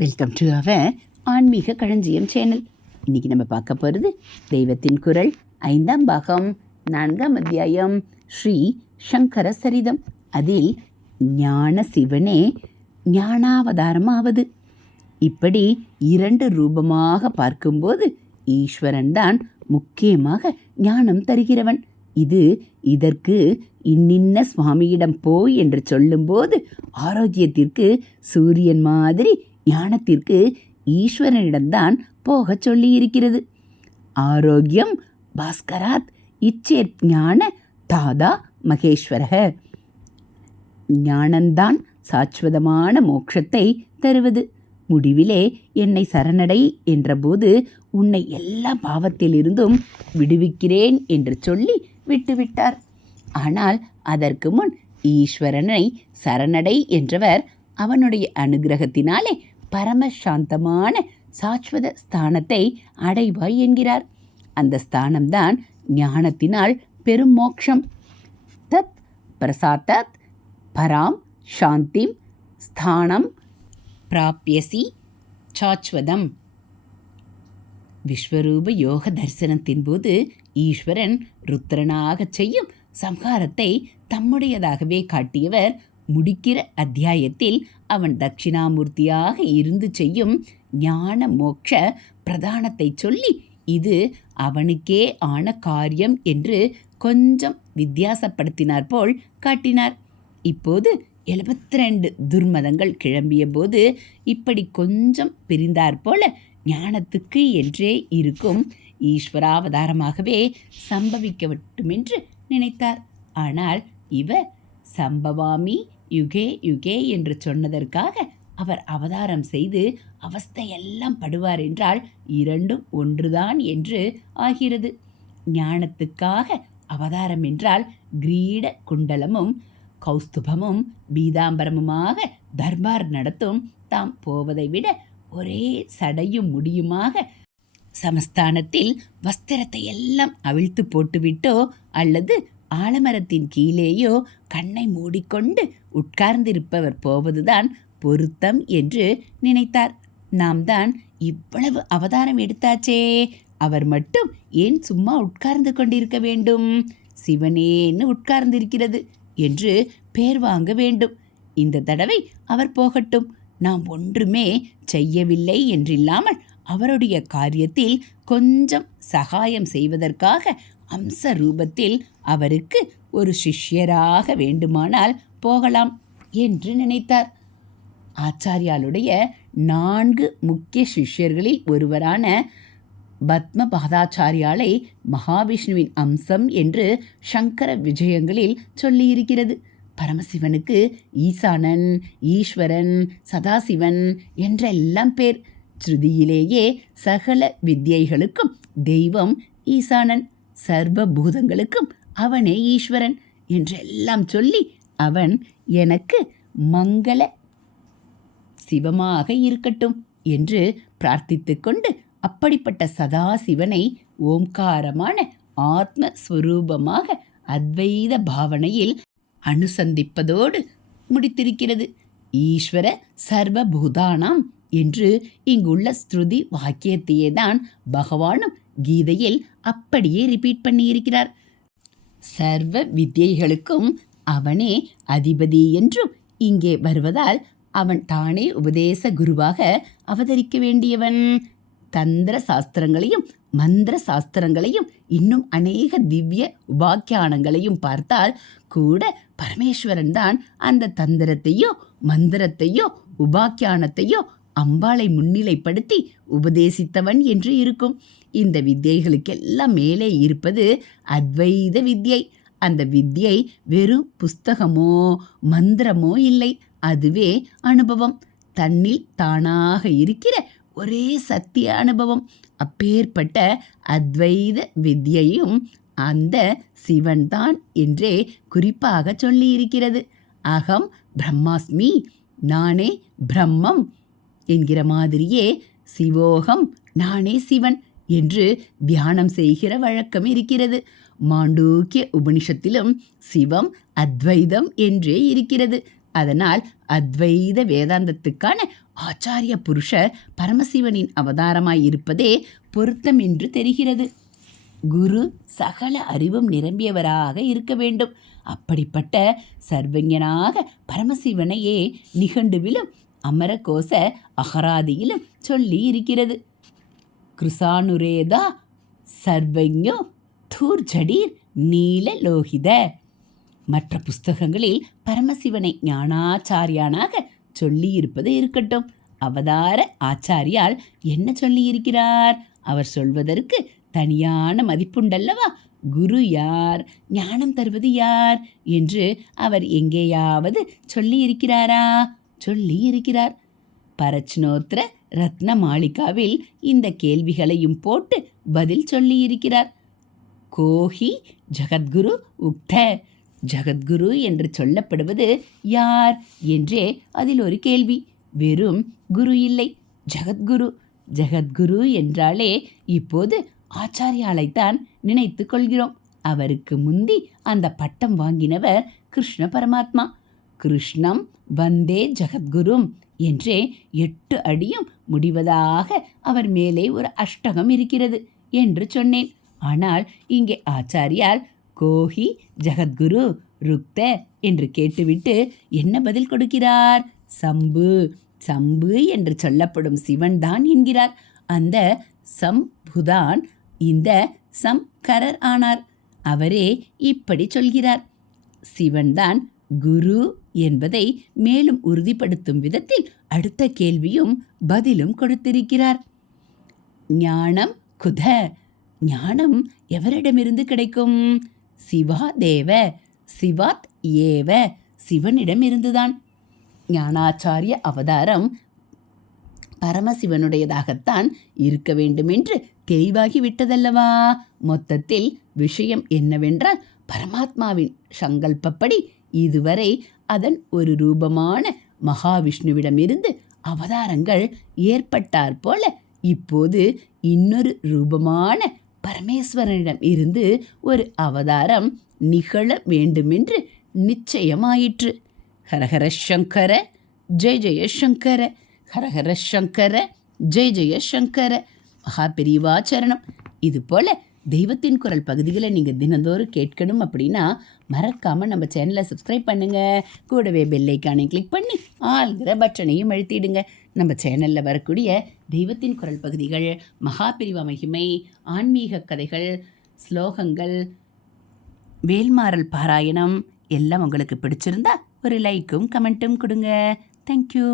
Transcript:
Welcome to our ஆன்மீக களஞ்சியம் channel. இன்னைக்கு நம்ம பார்க்க போகிறது தெய்வத்தின் குரல் ஐந்தாம் பாகம் நான்காம் அத்தியாயம் ஸ்ரீ சங்கர சரிதம் அதில் ஞான சிவனே ஞானாவதாரமாவது. இப்படி இரண்டு ரூபமாக பார்க்கும்போது ஈஸ்வரன் தான் முக்கியமாக ஞானம் தருகிறவன். இது இதற்கு இன்னின்ன சுவாமியிடம் போய் என்று சொல்லும்போது ஆரோக்கியத்திற்கு சூரியன் மாதிரி ஞானத்திற்கு ஈஸ்வரனிடம்தான் போகச் சொல்லியிருக்கிறது. ஆரோக்கியம் பாஸ்கராத் இச்சே ஞான தாதா மகேஸ்வரக. ஞானந்தான் சாஸ்வதமான மோட்சத்தை தருவது. முடிவிலே என்னை சரணடை என்றபோது உன்னை எல்லா பாவத்திலிருந்தும் விடுவிக்கிறேன் என்று சொல்லி விட்டுவிட்டார். ஆனால் அதற்கு முன் ஈஸ்வரனை சரணடை என்றவர் அவனுடைய அனுகிரகத்தினாலே பரமசாந்தமான சாஸ்வத ஸ்தானத்தை அடைவாய் என்கிறார். அந்த ஸ்தானம்தான் ஞானத்தினால் பெரும் மோக்ஷம் தத் பிரசாத்தாத் பராம் சாந்திம் ஸ்தானம் பிராப்யசி சாஸ்வதம் விஸ்வரூப யோக தரிசனத்தின் போது ஈஸ்வரன் ருத்ரனாகச் செய்யும் சம்ஹாரத்தை தம்முடையதாகவே காட்டியவர். முடிக்கிற அத்தியாயத்தில் அவன் தட்சிணாமூர்த்தியாக இருந்து செய்யும் ஞான மோட்ச பிரதானத்தை சொல்லி இது அவனுக்கே ஆன காரியம் என்று கொஞ்சம் வித்தியாசப்படுத்தினார் போல் காட்டினார். இப்போது எழுபத்தி ரெண்டு துர்மதங்கள் கிளம்பிய போது இப்படி கொஞ்சம் பிரிந்தாற் போல ஞானத்துக்கு என்றே இருக்கும் ஈஸ்வராவதாரமாகவே சம்பவிக்கவட்டுமென்று நினைத்தார். ஆனால் இவர் சம்பவாமி யுகே யுகே என்று சொன்னதற்காக அவர் அவதாரம் செய்து அவஸ்தையெல்லாம் படுவார் என்றால் இரண்டும் ஒன்றுதான் என்று ஆகிறது. ஞானத்துக்காக அவதாரம் என்றால் கிரீட குண்டலமும் கௌஸ்துபமும் பீதாம்பரமுமாக தர்பார் நடத்தும் தாம் போவதை விட ஒரே சடையும் முடியுமாக சமஸ்தானத்தில் வஸ்திரத்தை எல்லாம் அவிழ்த்து போட்டுவிட்டோ அல்லது ஆலமரத்தின் கீழேயோ கண்ணை மூடிக்கொண்டு உட்கார்ந்திருப்பவர் போவதுதான் பொருத்தம் என்று நினைத்தார். நாம் தான் இவ்வளவு அவதாரம் எடுத்தாச்சே அவர் மட்டும் ஏன் சும்மா உட்கார்ந்து கொண்டிருக்க வேண்டும்? சிவனேன்னு உட்கார்ந்திருக்கிறது? என்று பேர் வாங்க வேண்டும். இந்த தடவை அவர் போகட்டும். நாம் ஒன்றுமே செய்யவில்லை என்றில்லாமல் அவருடைய காரியத்தில் கொஞ்சம் சகாயம் செய்வதற்காக அம்ச ரூபத்தில் அவருக்கு ஒரு சிஷ்யராக வேண்டுமானால் போகலாம் என்று நினைத்தார். ஆச்சாரியாளுடைய நான்கு முக்கிய சிஷ்யர்களில் ஒருவரான பத்ம பாதாச்சாரியாலை மகாவிஷ்ணுவின் அம்சம் என்று சங்கர விஜயங்களில் சொல்லியிருக்கிறது. பரமசிவனுக்கு ஈசானன் ஈஸ்வரன் சதாசிவன் என்றெல்லாம் பேர். ஸ்ருதியிலேயே சகல வித்யைகளுக்கும் தெய்வம் ஈசானன். சர்வ பூதங்களுக்கும் அவனே ஈஸ்வரன் என்றெல்லாம் சொல்லி அவன் எனக்கு மங்கள சிவமாக இருக்கட்டும் என்று பிரார்த்தித்து கொண்டு அப்படிப்பட்ட சதாசிவனை ஓம்காரமான ஆத்மஸ்வரூபமாக அத்வைத பாவனையில் அனுசந்திப்பதோடு முடித்திருக்கிறது. ஈஸ்வர சர்வபூதானாம் என்று இங்குள்ள ஸ்ருதி வாக்கியத்தையே தான் பகவானும் கீதையில் அப்படியே ரிப்பீட் பண்ணியிருக்கிறார். சர்வ வித்யைகளுக்கும் அவனே அதிபதி என்றும் இங்கே வருவதால் அவன் தானே உபதேச குருவாக அவதரிக்க வேண்டியவன். தந்திர சாஸ்திரங்களையும் மந்திர சாஸ்திரங்களையும் இன்னும் அநேக திவ்ய உபாக்கியானங்களையும் பார்த்தால் கூட பரமேஸ்வரன் தான் அந்த தந்திரத்தையோ மந்திரத்தையோ உபாக்கியானத்தையோ அம்பாளை முன்னிலைப்படுத்தி உபதேசித்தவன் என்று இருக்கும். இந்த வித்யைகளுக்கெல்லாம் மேலே இருப்பது அத்வைத வித்யை அந்த வித்யை வெறும் புஸ்தகமோ மந்திரமோ இல்லை. அதுவே அனுபவம். தன்னில் தானாக இருக்கிற ஒரே சத்திய அனுபவம். அப்பேற்பட்ட அத்வைத வித்யையும் அந்த சிவன்தான் என்றே குறிப்பாக சொல்லியிருக்கிறது. அகம் பிரம்மாஸ்மி நானே பிரம்மம். என்கிற மாதிரியே சிவோகம் நானே சிவன் என்று தியானம் செய்கிற வழக்கம் இருக்கிறது. மாண்டூக்கிய உபனிஷத்திலும் சிவம் அத்வைதம் என்றே இருக்கிறது. அதனால் அத்வைத வேதாந்தத்துக்கான ஆச்சாரிய புருஷர் பரமசிவனின் அவதாரமாய் இருப்பதே பொருத்தம் என்று தெரிகிறது. குரு சகல அறிவும் நிரம்பியவராக இருக்க வேண்டும். அப்படிப்பட்ட சர்வஞனாக பரமசிவனையே நிகண்டுவிலும் அமரகோச அகராதியிலும் சொல்லி இருக்கிறது கிருசானுரேதா சர்வஞோ தூர்ஜடீர் நீல லோகித. மற்ற புஸ்தகங்களில் பரமசிவனை ஞானாச்சாரியானாக சொல்லியிருப்பது இருக்கட்டும். அவதார ஆச்சாரியால் என்ன சொல்லியிருக்கிறார்? அவர் சொல்வதற்கு தனியான மதிப்புண்டல்லவா? குரு யார்? ஞானம் தருவது யார்? என்று அவர் எங்கேயாவது சொல்லியிருக்கிறாரா? சொல்லி இருக்கிறார். பரச்னோத்ர ரத்ன மாளிகாவில் இந்த கேள்விகளையும் போட்டு பதில் சொல்லியிருக்கிறார் கோஹி ஜகத்குரு உக்த ஜகத்குரு என்று சொல்லப்படுவது யார்? என்றே அதில் ஒரு கேள்வி. வெறும் குரு இல்லை ஜகத்குரு. ஜகத்குரு என்றாலே இப்போது ஆச்சாரியாலைத்தான் நினைத்து கொள்கிறோம். அவருக்கு முந்தி அந்த பட்டம் வாங்கினவர் கிருஷ்ண பரமாத்மா. கிருஷ்ணம் வந்தே ஜகத்குரும் என்றே எட்டு அடியும் முடிவதாக அவர் மேலே ஒரு அஷ்டகம் இருக்கிறது என்று சொன்னேன். ஆனால் இங்கே ஆச்சாரியால் கோஹி ஜகத்குரு ருக்த என்று கேட்டுவிட்டு என்ன பதில் கொடுக்கிறார்? சம்பு சம்பு என்று சொல்லப்படும் சிவன்தான் என்கிறார். அந்த சம்புதான் இந்த சம்கரர் ஆனார். அவரே இப்படி சொல்கிறார். சிவன்தான் குரு என்பதை மேலும் உறுதிப்படுத்தும் விதத்தில் அடுத்த கேள்வியும் பதிலும் கொடுத்திருக்கிறார். ஞானம் குத. ஞானம் எவரிடமிருந்து கிடைக்கும்? சிவா தேவ சிவாத் ஏவ. சிவனிடமிருந்துதான். ஞானாச்சாரிய அவதாரம் பரமசிவனுடையதாகத்தான் இருக்க வேண்டுமென்று தெளிவாகிவிட்டதல்லவா? மொத்தத்தில் விஷயம் என்னவென்றால் பரமாத்மாவின் சங்கல்பப்படி இதுவரை அதன் ஒரு ரூபமான மகாவிஷ்ணுவிடமிருந்து அவதாரங்கள் ஏற்பட்டார் போல இப்போது இன்னொரு ரூபமான பரமேஸ்வரனிடம் இருந்து ஒரு அவதாரம் நிகழ வேண்டுமென்று நிச்சயமாயிற்று. ஹரஹர சங்கர ஜெய ஜெயசங்கர ஹரஹர சங்கர ஜெய ஜெயசங்கர மகா பெரியவாச்சரணம் இது போல் தெய்வத்தின் குரல் பகுதிகளை நீங்கள் தினந்தோறும் கேட்கணும் அப்படின்னா மறக்காமல் நம்ம சேனலை சப்ஸ்கிரைப் பண்ணுங்கள் கூடவே பெல்லைக்கானை கிளிக் பண்ணி ஆள்கிற பட்டனையும் அழுத்திடுங்க. நம்ம சேனலில் வரக்கூடிய தெய்வத்தின் குரல் பகுதிகள் மகாபிரிவ மகிமை ஆன்மீக கதைகள் ஸ்லோகங்கள் வேல்மாறல் பாராயணம் எல்லாம் உங்களுக்கு பிடிச்சிருந்தா ஒரு லைக்கும் கமெண்ட்டும் கொடுங்க. தேங்க்யூ